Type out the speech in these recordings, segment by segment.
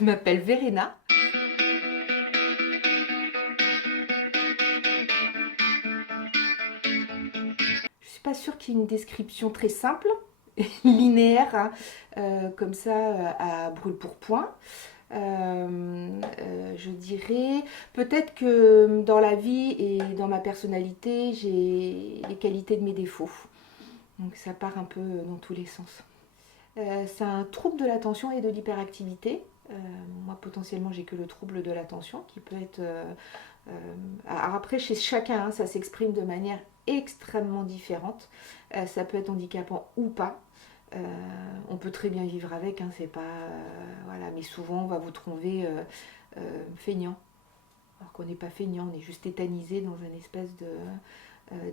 m'appelle Verena. Je suis pas sûre qu'il y ait une description très simple, linéaire, hein, comme ça, à brûle-pourpoint. Je dirais peut-être que dans la vie et dans ma personnalité, j'ai les qualités de mes défauts. Donc ça part un peu dans tous les sens. C'est un trouble de l'attention et de l'hyperactivité. Moi, potentiellement, j'ai que le trouble de l'attention qui peut être. Alors après, chez chacun, hein, ça s'exprime de manière extrêmement différente. Ça peut être handicapant ou pas. Euh, on peut très bien vivre avec, hein, c'est pas. Voilà, mais souvent, on va vous trouver feignant. Alors qu'on n'est pas feignant, on est juste tétanisé dans une espèce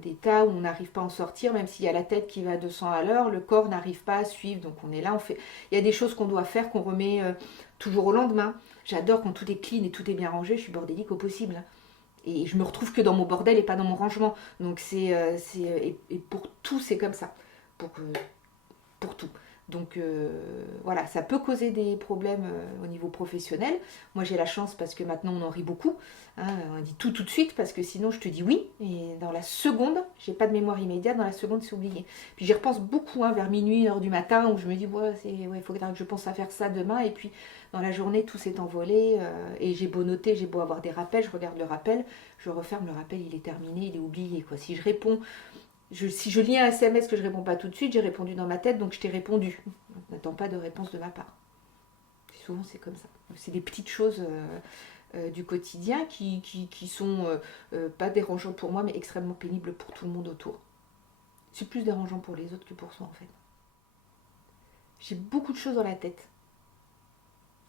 d'état où on n'arrive pas à en sortir, même s'il y a la tête qui va à 200 à l'heure, le corps n'arrive pas à suivre. Donc on est là, on fait. Il y a des choses qu'on doit faire qu'on remet toujours au lendemain. J'adore quand tout est clean et tout est bien rangé, je suis bordélique au possible. Et je me retrouve que dans mon bordel et pas dans mon rangement. Donc et pour tout, c'est comme ça. Pour tout. Donc voilà, ça peut causer des problèmes au niveau professionnel. Moi j'ai la chance parce que maintenant on en rit beaucoup. Hein, on dit tout de suite parce que sinon je te dis oui. Et dans la seconde, j'ai pas de mémoire immédiate, dans la seconde c'est oublié. Puis j'y repense beaucoup, hein, vers minuit, heure du matin, où je me dis ouais, il faudrait que je pense à faire ça demain. Et puis dans la journée tout s'est envolé. Et j'ai beau noter, j'ai beau avoir des rappels, je regarde le rappel, je referme le rappel, il est terminé, il est oublié. Quoi. Si je réponds si je lis un SMS que je ne réponds pas tout de suite, j'ai répondu dans ma tête, donc je t'ai répondu. N'attends pas de réponse de ma part. Souvent, c'est comme ça. C'est des petites choses du quotidien qui sont pas dérangeantes pour moi, mais extrêmement pénibles pour tout le monde autour. C'est plus dérangeant pour les autres que pour soi, en fait. J'ai beaucoup de choses dans la tête.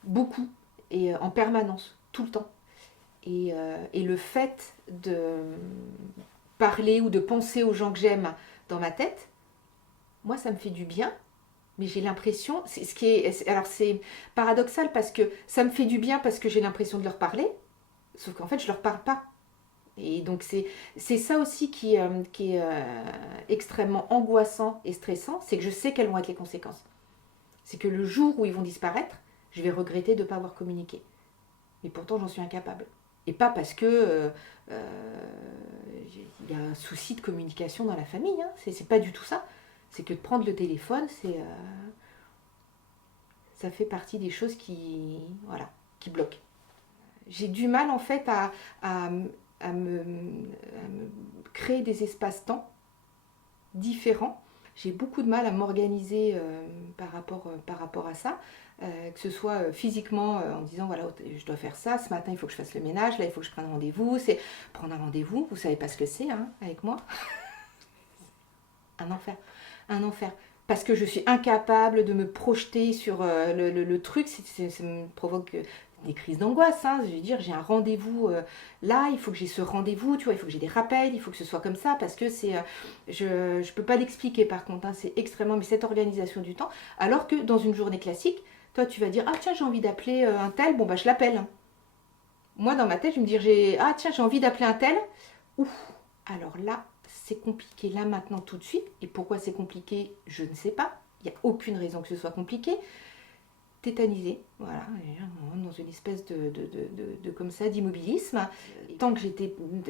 Beaucoup. Et en permanence, tout le temps. Et le fait de parler ou de penser aux gens que j'aime dans ma tête, moi, ça me fait du bien, mais j'ai l'impression, alors c'est paradoxal parce que ça me fait du bien parce que j'ai l'impression de leur parler, sauf qu'en fait, je leur parle pas. Et donc, c'est ça aussi qui est extrêmement angoissant et stressant, c'est que je sais quelles vont être les conséquences. C'est que le jour où ils vont disparaître, je vais regretter de ne pas avoir communiqué. Et pourtant, j'en suis incapable. Et pas parce que il y a un souci de communication dans la famille. Hein. C'est pas du tout ça. C'est que de prendre le téléphone, ça fait partie des choses voilà, qui bloquent. J'ai du mal en fait à, à me créer des espaces-temps différents. J'ai beaucoup de mal à m'organiser par rapport à ça. Que ce soit physiquement en disant voilà je dois faire ça, ce matin il faut que je fasse le ménage, là il faut que je prenne rendez-vous, c'est prendre un rendez-vous, vous savez pas ce que c'est hein, avec moi, un enfer, un enfer, parce que je suis incapable de me projeter sur le truc, ça me provoque des crises d'angoisse, hein. Je veux dire j'ai un rendez-vous là, il faut que j'ai ce rendez-vous, tu vois, il faut que j'ai des rappels, il faut que ce soit comme ça, parce que je peux pas l'expliquer par contre, hein, c'est extrêmement, mais cette organisation du temps, alors que dans une journée classique, toi, tu vas dire, ah tiens, j'ai envie d'appeler un tel, bon bah je l'appelle. Moi, dans ma tête, je vais me dire, ah tiens, j'ai envie d'appeler un tel. Ouf, alors là, c'est compliqué, là maintenant, tout de suite. Et pourquoi c'est compliqué, je ne sais pas. Il n'y a aucune raison que ce soit compliqué. Tétanisé, voilà, dans une espèce comme ça, d'immobilisme. Tant que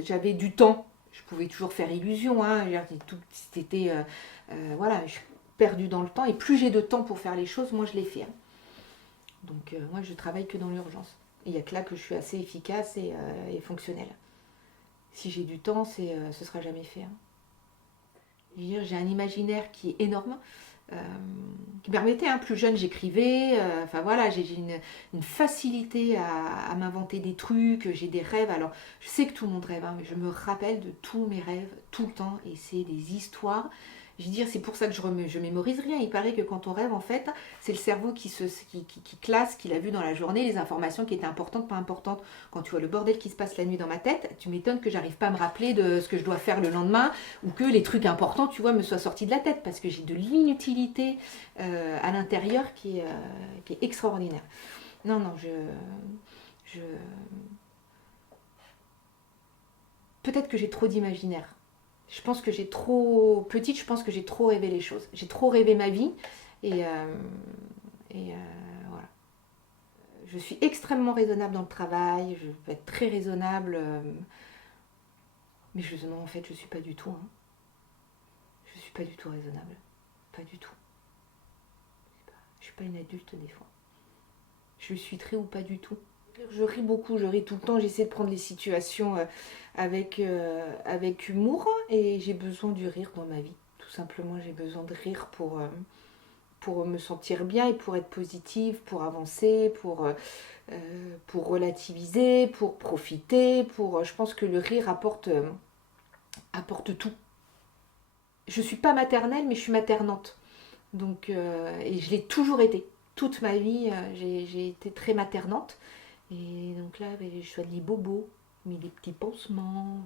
j'avais du temps, je pouvais toujours faire illusion. Hein, c'était, voilà, je suis perdue dans le temps. Et plus j'ai de temps pour faire les choses, moins je les fais. Hein. Donc moi je travaille que dans l'urgence. Il n'y a que là que je suis assez efficace et fonctionnelle. Si j'ai du temps, ce sera jamais fait. Hein. J'ai un imaginaire qui est énorme, qui me permettait, hein, plus jeune j'écrivais, enfin voilà, j'ai une facilité à m'inventer des trucs, j'ai des rêves, alors je sais que tout le monde rêve, hein, mais je me rappelle de tous mes rêves tout le temps, et c'est des histoires. Je veux dire, c'est pour ça que je mémorise rien. Il paraît que quand on rêve, en fait, c'est le cerveau qui classe, qu'il a vu dans la journée, les informations qui étaient importantes, pas importantes. Quand tu vois le bordel qui se passe la nuit dans ma tête, tu m'étonnes que j'arrive pas à me rappeler de ce que je dois faire le lendemain, ou que les trucs importants, tu vois, me soient sortis de la tête, parce que j'ai de l'inutilité à l'intérieur qui est extraordinaire. Non, non, je... Peut-être que j'ai trop d'imaginaire. Je pense que j'ai trop... Petite, je pense que j'ai trop rêvé les choses. J'ai trop rêvé ma vie. Et voilà. Je suis extrêmement raisonnable dans le travail, je peux être très raisonnable, mais non, en fait, je suis pas du tout. Hein. Je suis pas du tout raisonnable, pas du tout. Je suis pas une adulte des fois. Je suis très ou pas du tout. Je ris beaucoup, je ris tout le temps, j'essaie de prendre les situations avec humour et j'ai besoin du rire dans ma vie. Tout simplement, j'ai besoin de rire pour me sentir bien et pour être positive, pour avancer, pour relativiser, pour profiter, je pense que le rire apporte tout. Je ne suis pas maternelle, mais je suis maternante. Donc, et je l'ai toujours été. Toute ma vie, j'ai été très maternante. Et donc là, je fais des bobos, mis des petits pansements,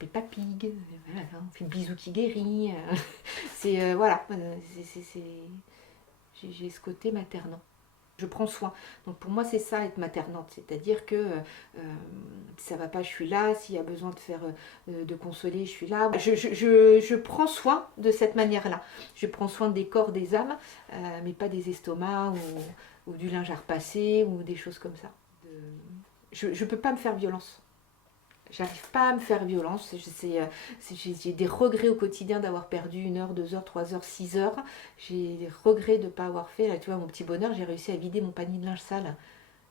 Peppa Pig, voilà, on fait le bisou qui guérit. C'est voilà, j'ai ce côté maternant. Je prends soin. Donc pour moi, c'est ça être maternante. C'est-à-dire que si ça va pas, je suis là. S'il y a besoin de consoler, je suis là. Je prends soin de cette manière-là. Je prends soin des corps, des âmes, mais pas des estomacs ou du linge à repasser ou des choses comme ça. Je ne peux pas me faire violence. J'arrive pas à me faire violence. J'ai des regrets au quotidien d'avoir perdu 1 heure, 2 heures, 3 heures, 6 heures. J'ai des regrets de ne pas avoir fait. Là, tu vois, mon petit bonheur, j'ai réussi à vider mon panier de linge sale.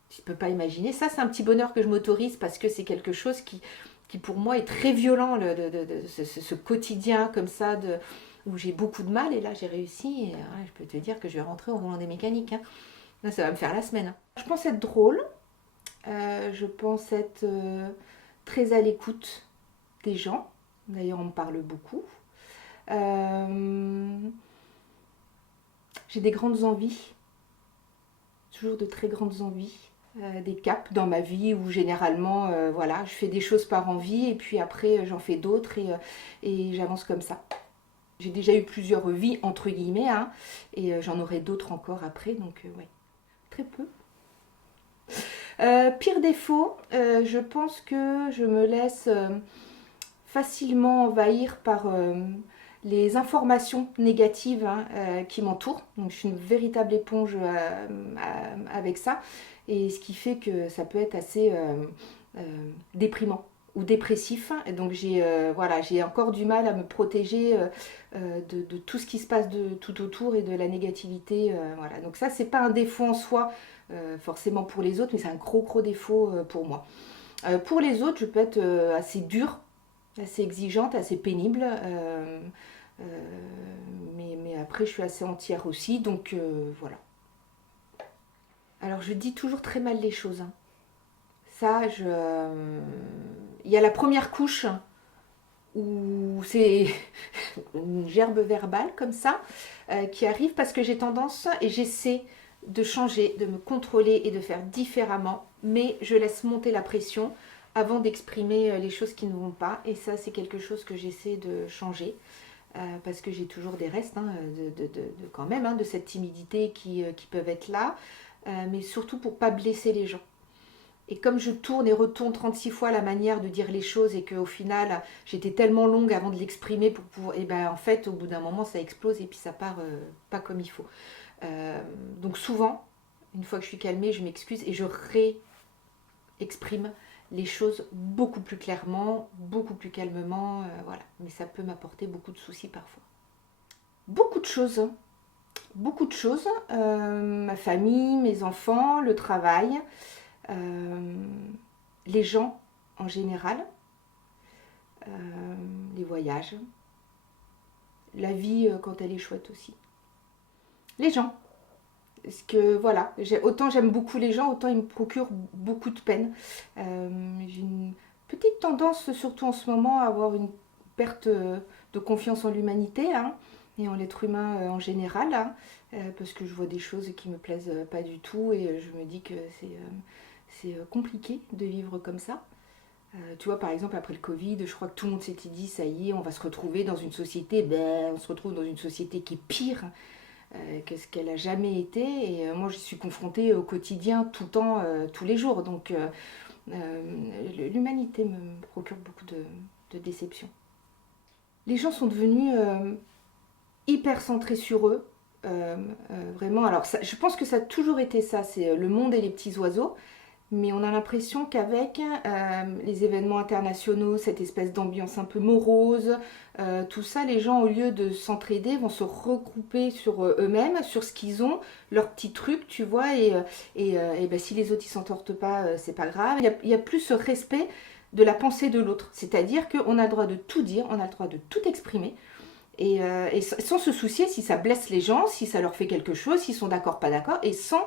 Tu ne peux pas imaginer. Ça, c'est un petit bonheur que je m'autorise parce que c'est quelque chose qui pour moi, est très violent. Ce quotidien comme ça, où j'ai beaucoup de mal. Et là, j'ai réussi. Et, je peux te dire que je vais rentrer au roulant des mécaniques. Hein. Là, ça va me faire la semaine. Hein. Je pense être drôle. Je pense être très à l'écoute des gens. D'ailleurs, on me parle beaucoup. J'ai des grandes envies. Toujours de très grandes envies. Des caps dans ma vie où généralement, voilà, je fais des choses par envie et puis après, j'en fais d'autres et j'avance comme ça. J'ai déjà eu plusieurs vies, entre guillemets, hein, et j'en aurai d'autres encore après, donc ouais, très peu. Pire défaut, je pense que je me laisse facilement envahir par les informations négatives hein, qui m'entourent. Donc je suis une véritable éponge avec ça. Et ce qui fait que ça peut être assez déprimant ou dépressif. Et donc voilà, j'ai encore du mal à me protéger de tout ce qui se passe tout autour et de la négativité. Voilà. Donc ça, c'est pas un défaut en soi, forcément pour les autres, mais c'est un gros défaut pour moi. Pour les autres, je peux être assez dure, assez exigeante, assez pénible. Mais après, je suis assez entière aussi, donc voilà. Alors, je dis toujours très mal les choses. Hein. Ça, il y a la première couche où c'est une gerbe verbale comme ça qui arrive parce que j'ai tendance et j'essaie de changer, de me contrôler et de faire différemment, mais je laisse monter la pression avant d'exprimer les choses qui ne vont pas. Et ça, c'est quelque chose que j'essaie de changer. Parce que j'ai toujours des restes hein, quand même hein, de cette timidité qui peuvent être là, mais surtout pour ne pas blesser les gens. Et comme je tourne et retourne 36 fois la manière de dire les choses et qu'au final j'étais tellement longue avant de l'exprimer pour pouvoir, et ben en fait au bout d'un moment ça explose et puis ça part pas comme il faut. Donc souvent, une fois que je suis calmée, je m'excuse et je réexprime les choses beaucoup plus clairement, beaucoup plus calmement, voilà. Mais ça peut m'apporter beaucoup de soucis parfois. Beaucoup de choses, hein. Beaucoup de choses. Ma famille, mes enfants, le travail, les gens en général, les voyages, la vie quand elle est chouette aussi. Les gens. Parce que voilà, autant j'aime beaucoup les gens, autant ils me procurent beaucoup de peine. J'ai une petite tendance, surtout en ce moment, à avoir une perte de confiance en l'humanité hein, et en l'être humain en général, hein, parce que je vois des choses qui me plaisent pas du tout et je me dis que c'est compliqué de vivre comme ça. Tu vois, par exemple, après le Covid, je crois que tout le monde s'était dit, ça y est, on va se retrouver dans une société, on se retrouve dans une société qui est pire que ce qu'elle a jamais été. Et moi, j'y suis confrontée au quotidien, tout le temps, tous les jours. Donc, l'humanité me procure beaucoup de déception. Les gens sont devenus hyper centrés sur eux Vraiment, alors ça, je pense que ça a toujours été ça, c'est le monde et les petits oiseaux. Mais on a l'impression qu'avec les événements internationaux, cette espèce d'ambiance un peu morose, tout ça, les gens, au lieu de s'entraider, vont se regrouper sur eux-mêmes, sur ce qu'ils ont, leurs petits trucs, tu vois, et ben, si les autres ils s'en sortent pas, c'est pas grave. Il y a plus ce respect de la pensée de l'autre. C'est-à-dire qu'on a le droit de tout dire, on a le droit de tout exprimer, et sans se soucier si ça blesse les gens, si ça leur fait quelque chose, s'ils sont d'accord, pas d'accord, et sans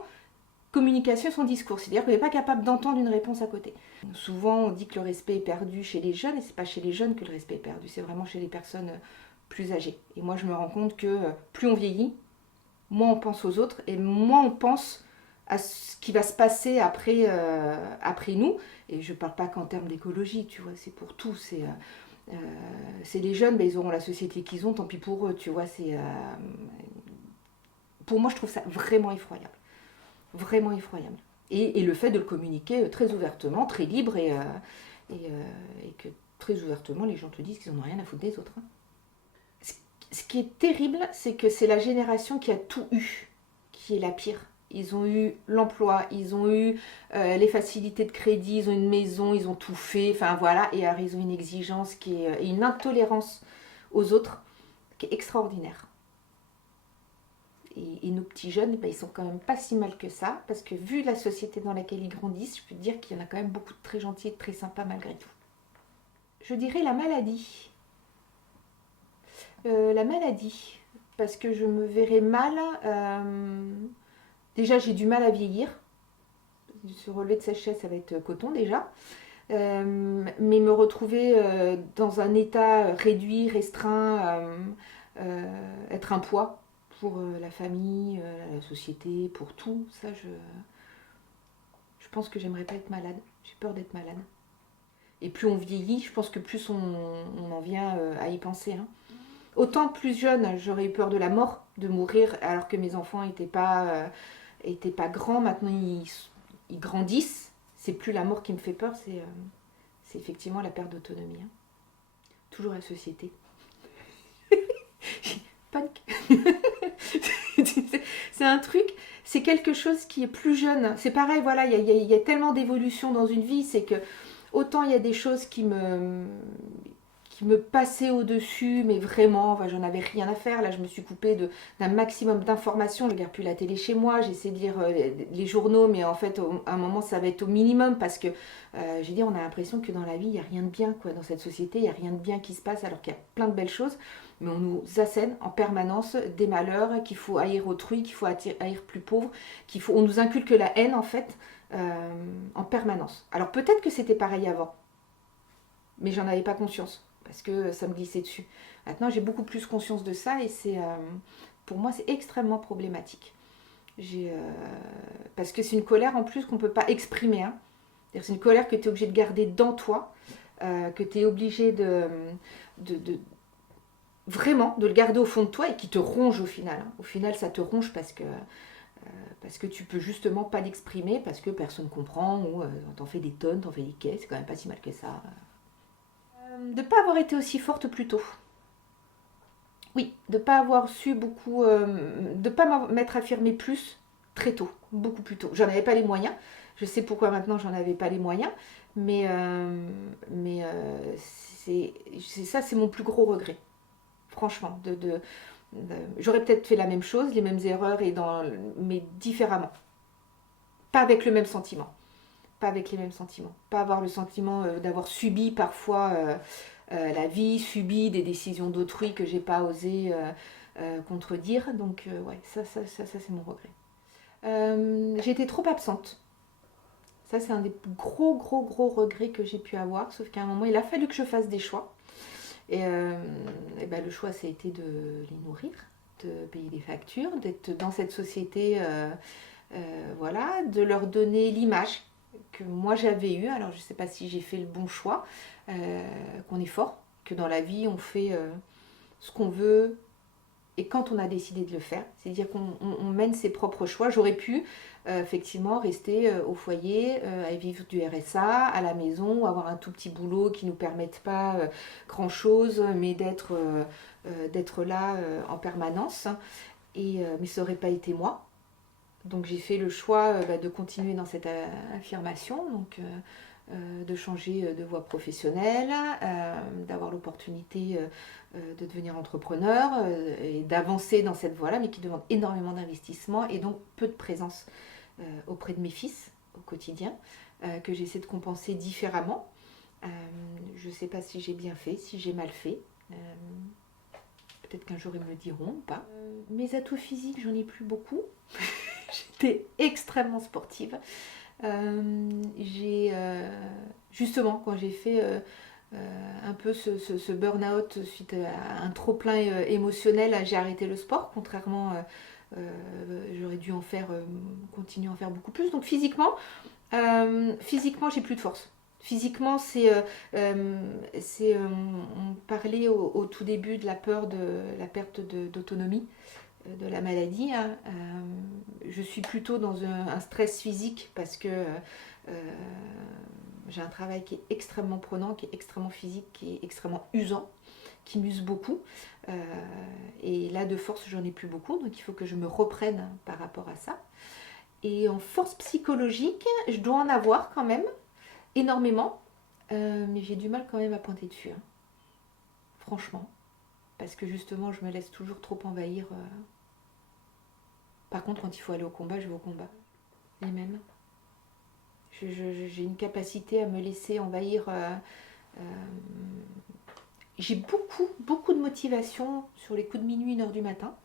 communication, son discours. C'est-à-dire qu'on n'est pas capable d'entendre une réponse à côté. Souvent, on dit que le respect est perdu chez les jeunes, et c'est pas chez les jeunes que le respect est perdu, c'est vraiment chez les personnes plus âgées. Et moi, je me rends compte que plus on vieillit, moins on pense aux autres, et moins on pense à ce qui va se passer après nous. Et je parle pas qu'en termes d'écologie, tu vois, c'est pour tout. C'est les jeunes, ben, ils auront la société qu'ils ont, tant pis pour eux, tu vois. Pour moi, je trouve ça vraiment effroyable. Vraiment effroyable. Et le fait de le communiquer très ouvertement, très libre, et que très ouvertement les gens te disent qu'ils n'en ont rien à foutre des autres. Hein. Ce qui est terrible, c'est que c'est la génération qui a tout eu, qui est la pire. Ils ont eu l'emploi, ils ont eu les facilités de crédit, ils ont une maison, ils ont tout fait, enfin voilà, et alors ils ont une exigence et une intolérance aux autres qui est extraordinaire. Et nos petits jeunes, ben, ils sont quand même pas si mal que ça, parce que vu la société dans laquelle ils grandissent, je peux te dire qu'il y en a quand même beaucoup de très gentils et de très sympas malgré tout. Je dirais la maladie. La maladie, parce que je me verrais mal. Déjà, j'ai du mal à vieillir. Se relever de sa chaise, ça va être coton déjà. Mais me retrouver dans un état réduit, restreint, être un poids pour la famille, la société, pour tout, ça je pense que j'aimerais pas être malade. J'ai peur d'être malade. Et plus on vieillit, je pense que plus on en vient à y penser. Hein. Autant plus jeune, j'aurais eu peur de la mort, de mourir, alors que mes enfants n'étaient pas grands. Maintenant, ils grandissent. C'est plus la mort qui me fait peur, c'est effectivement la perte d'autonomie. Hein. Toujours la société. Panique. C'est un truc, c'est quelque chose qui est plus jeune. C'est pareil, voilà, il y a tellement d'évolution dans une vie, c'est que autant il y a des choses qui me passaient au-dessus, mais vraiment, enfin, j'en avais rien à faire. Là, je me suis coupée d'un maximum d'informations. Je ne regarde plus la télé chez moi, j'essaie de lire les journaux, mais en fait, à un moment, ça va être au minimum parce que, j'ai dit, on a l'impression que dans la vie, il n'y a rien de bien, quoi. Dans cette société, il n'y a rien de bien qui se passe, alors qu'il y a plein de belles choses. Mais on nous assène en permanence des malheurs, qu'il faut haïr autrui, qu'il faut haïr plus pauvre, on nous inculque la haine, en fait, en permanence. Alors peut-être que c'était pareil avant, mais j'en avais pas conscience parce que ça me glissait dessus. Maintenant, j'ai beaucoup plus conscience de ça et pour moi, c'est extrêmement problématique. Parce que c'est une colère en plus qu'on ne peut pas exprimer. Hein. C'est une colère que tu es obligé de garder dans toi, que tu es obligé vraiment de le garder au fond de toi et qui te ronge au final. Hein. Au final, ça te ronge parce que tu peux justement pas l'exprimer, parce que personne ne comprend, ou t'en fais des tonnes, t'en fais des caisses, c'est quand même pas si mal que ça. De ne pas avoir été aussi forte plus tôt. Oui, de ne pas avoir su beaucoup, de ne pas m'être affirmée plus très tôt, beaucoup plus tôt. J'en avais pas les moyens. Je sais pourquoi maintenant j'en avais pas les moyens, mais c'est mon plus gros regret. Franchement, j'aurais peut-être fait la même chose, les mêmes erreurs, mais différemment. Pas avec le même sentiment. Pas avec les mêmes sentiments. Pas avoir le sentiment d'avoir subi parfois la vie, subi des décisions d'autrui que j'ai pas osé contredire. Donc ouais, ça c'est mon regret. J'ai été trop absente. Ça c'est un des gros regrets que j'ai pu avoir. Sauf qu'à un moment, il a fallu que je fasse des choix. Et ben, le choix, ça a été de les nourrir, de payer des factures, d'être dans cette société, voilà, de leur donner l'image que moi j'avais eue. Alors je ne sais pas si j'ai fait le bon choix, qu'on est fort, que dans la vie on fait ce qu'on veut et quand on a décidé de le faire. C'est-à-dire qu'on mène ses propres choix. J'aurais pu effectivement rester au foyer, à vivre du RSA, à la maison, avoir un tout petit boulot qui ne nous permette pas grand-chose, mais d'être là en permanence. mais ça n'aurait pas été moi. Donc j'ai fait le choix de continuer dans cette affirmation, donc de changer de voie professionnelle, d'avoir l'opportunité de devenir entrepreneur et d'avancer dans cette voie-là, mais qui demande énormément d'investissement et donc peu de présence auprès de mes fils au quotidien, que j'essaie de compenser différemment. Je ne sais pas si j'ai bien fait, si j'ai mal fait. Peut-être qu'un jour ils me le diront ou pas. Mes atouts physiques, j'en ai plus beaucoup. J'étais extrêmement sportive. Justement, quand j'ai fait un peu ce burn-out suite à un trop-plein émotionnel, j'ai arrêté le sport, contrairement, j'aurais dû continuer à en faire beaucoup plus. Donc physiquement, j'ai plus de force. Physiquement, on parlait au tout début de la peur de la perte d'autonomie de la maladie. Hein. Je suis plutôt dans un stress physique parce que j'ai un travail qui est extrêmement prenant, qui est extrêmement physique, qui est extrêmement usant, qui m'use beaucoup. Et là, de force, j'en ai plus beaucoup, donc il faut que je me reprenne par rapport à ça. Et en force psychologique, je dois en avoir quand même énormément, mais j'ai du mal quand même à pointer dessus. Hein. Franchement. Parce que justement, je me laisse toujours trop envahir. Par contre, quand il faut aller au combat, je vais au combat. Les mêmes. J'ai une capacité à me laisser envahir. J'ai beaucoup de motivation sur les coups de minuit, 1h du matin.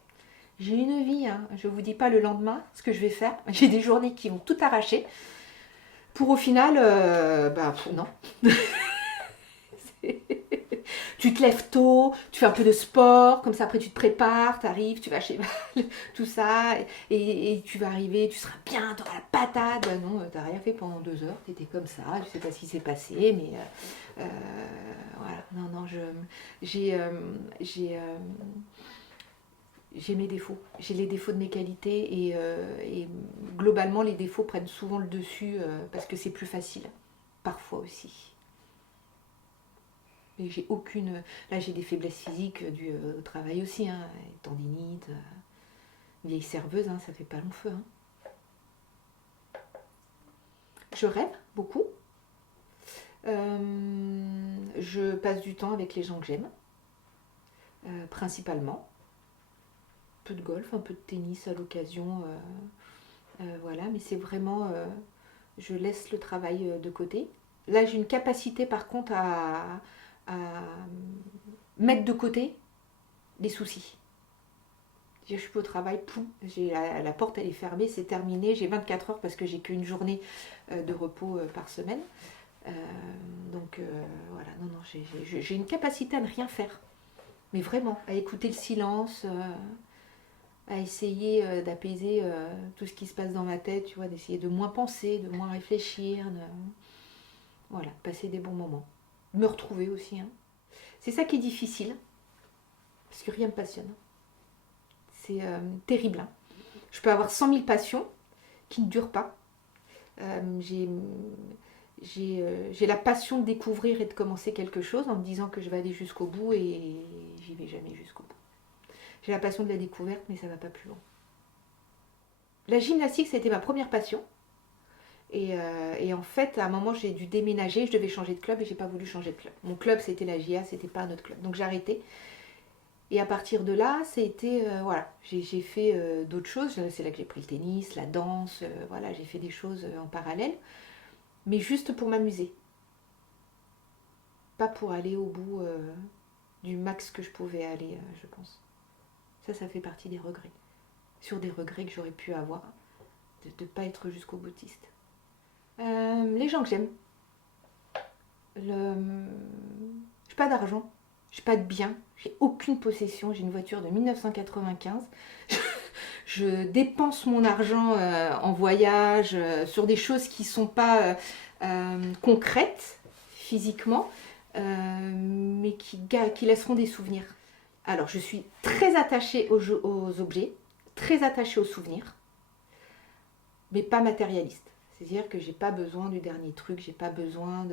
J'ai une vie, hein. Je ne vous dis pas le lendemain ce que je vais faire. J'ai des journées qui vont tout arracher. Pour au final, non. Tu te lèves tôt, tu fais un peu de sport, comme ça après tu te prépares, tu arrives, tu vas chez tout ça, et tu vas arriver, tu seras bien, tu auras la patate. Ben non, tu n'as rien fait pendant 2 heures, tu étais comme ça, je ne sais pas ce qui s'est passé, mais voilà, non, j'ai mes défauts, j'ai les défauts de mes qualités, et globalement les défauts prennent souvent le dessus parce que c'est plus facile, parfois aussi. Mais j'ai aucune. Là, j'ai des faiblesses physiques dues au travail aussi, hein. Tendinite, vieille serveuse, hein, ça fait pas long feu. Hein. Je rêve beaucoup. Je passe du temps avec les gens que j'aime, principalement. Un peu de golf, un peu de tennis à l'occasion. Voilà, mais c'est vraiment. Je laisse le travail de côté. Là, j'ai une capacité par contre à mettre de côté les soucis. Je suis au travail, poum, la porte elle est fermée, c'est terminé, j'ai 24 heures parce que j'ai qu'une journée de repos par semaine. Donc voilà, non, j'ai une capacité à ne rien faire. Mais vraiment, à écouter le silence, à essayer d'apaiser tout ce qui se passe dans ma tête, tu vois, d'essayer de moins penser, de moins réfléchir, voilà, passer des bons moments. Me retrouver aussi, hein. C'est ça qui est difficile, parce que rien ne me passionne. C'est terrible. Hein. Je peux avoir 100 000 passions qui ne durent pas. J'ai la passion de découvrir et de commencer quelque chose en me disant que je vais aller jusqu'au bout et j'y vais jamais jusqu'au bout. J'ai la passion de la découverte, mais ça ne va pas plus loin. La gymnastique, ça a été ma première passion. Et en fait, à un moment, j'ai dû déménager, je devais changer de club et j'ai pas voulu changer de club. Mon club, c'était la JA, c'était pas un autre club. Donc j'ai arrêté. Et à partir de là, voilà, j'ai fait d'autres choses. C'est là que j'ai pris le tennis, la danse, voilà, j'ai fait des choses en parallèle. Mais juste pour m'amuser. Pas pour aller au bout du max que je pouvais aller, je pense. Ça fait partie des regrets. Sur des regrets que j'aurais pu avoir, de ne pas être jusqu'au boutiste. Les gens que j'aime. J'ai pas d'argent, j'ai pas de biens, j'ai aucune possession, j'ai une voiture de 1995. Je dépense mon argent en voyage, sur des choses qui sont pas concrètes physiquement, mais qui laisseront des souvenirs. Alors, je suis très attachée aux objets, très attachée aux souvenirs, mais pas matérialiste. C'est-à-dire que j'ai pas besoin du dernier truc, j'ai pas besoin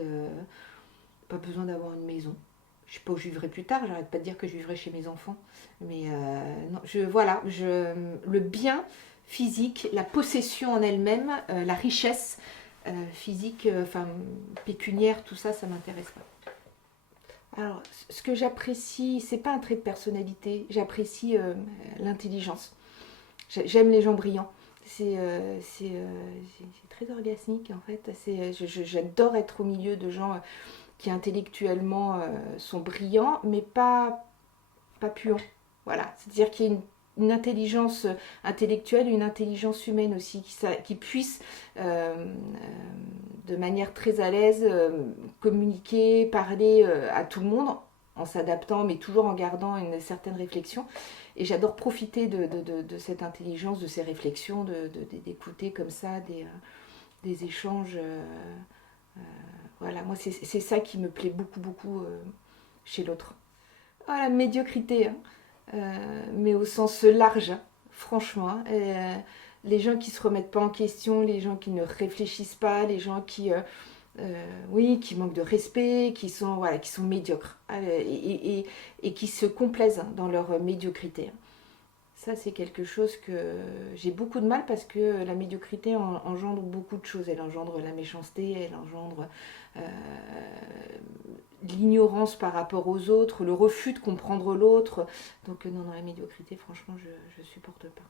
d'avoir une maison. je sais pas où je vivrai plus tard, j'arrête pas de dire que je vivrai chez mes enfants. Mais non, le bien physique, la possession en elle-même, la richesse physique, enfin pécuniaire, tout ça, ça m'intéresse pas. Alors, ce que j'apprécie, c'est pas un trait de personnalité, j'apprécie l'intelligence. J'aime les gens brillants. C'est très orgasmique en fait. J'adore être au milieu de gens qui intellectuellement sont brillants, mais pas puants. Voilà, c'est-à-dire qu'il y a une intelligence intellectuelle, une intelligence humaine aussi, qui puisse de manière très à l'aise communiquer, parler à tout le monde en s'adaptant, mais toujours en gardant une certaine réflexion. Et j'adore profiter de cette intelligence, de ces réflexions, d'écouter comme ça des échanges. Voilà, moi c'est ça qui me plaît beaucoup, beaucoup chez l'autre. Oh, la médiocrité, hein. Mais au sens large, hein, franchement. Hein. Les gens qui se remettent pas en question, les gens qui ne réfléchissent pas, les gens oui, qui manquent de respect, voilà, qui sont médiocres et qui se complaisent hein, dans leur médiocrité. Ça, c'est quelque chose que j'ai beaucoup de mal parce que la médiocrité engendre beaucoup de choses. Elle engendre la méchanceté, elle engendre euh, l'ignorance par rapport aux autres, le refus de comprendre l'autre. Donc non, la médiocrité, franchement, je supporte pas.